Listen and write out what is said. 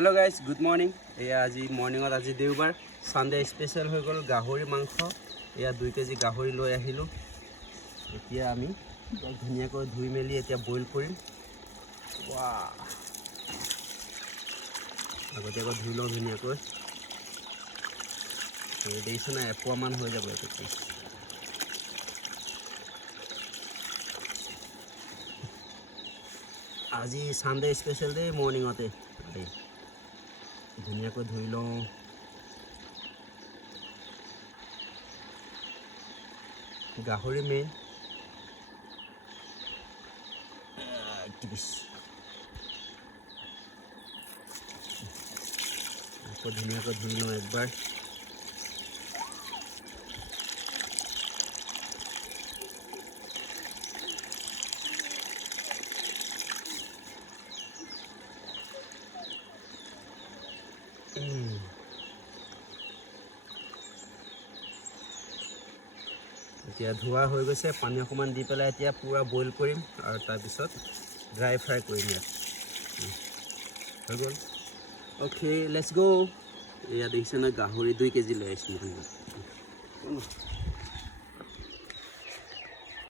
Hello guys, good morning. আজি মৰ্নিঙত আজি দেওবাৰ সানডে স্পেশাল হৈ গ'ল গাহৰি মাংস। 2 কেজি গাহৰি লৈ আহিলোঁ। এতিয়া আমি ধুনীয়াকৈ ধুই মেলি এতিয়া বইল কৰিম। আগতীয়াকৈ ধুই লওঁ ধুনীয়াকৈ। দেখিছে না এপোৱামান হৈ যাব এতিয়া। আজি সানডে স্পেশাল ডে মৰ্নিঙতে ধুনীয়াকৈ ধুই লওঁ। গাহৰি মেইন আকৌ ধুনীয়াকৈ ধুই লওঁ একবাৰ। এতিয়া ধোৱা হৈ গৈছে, পানী অকণমান দি পেলাই এতিয়া পুৰা বইল কৰিম আৰু তাৰপিছত ড্ৰাই ফ্ৰাই কৰিম। ইয়াত হৈ গ'ল। অ'কে লেটছ গ'। এয়া দেখিছে না গাহৰি 2 কেজি লৈ আহিছোঁ।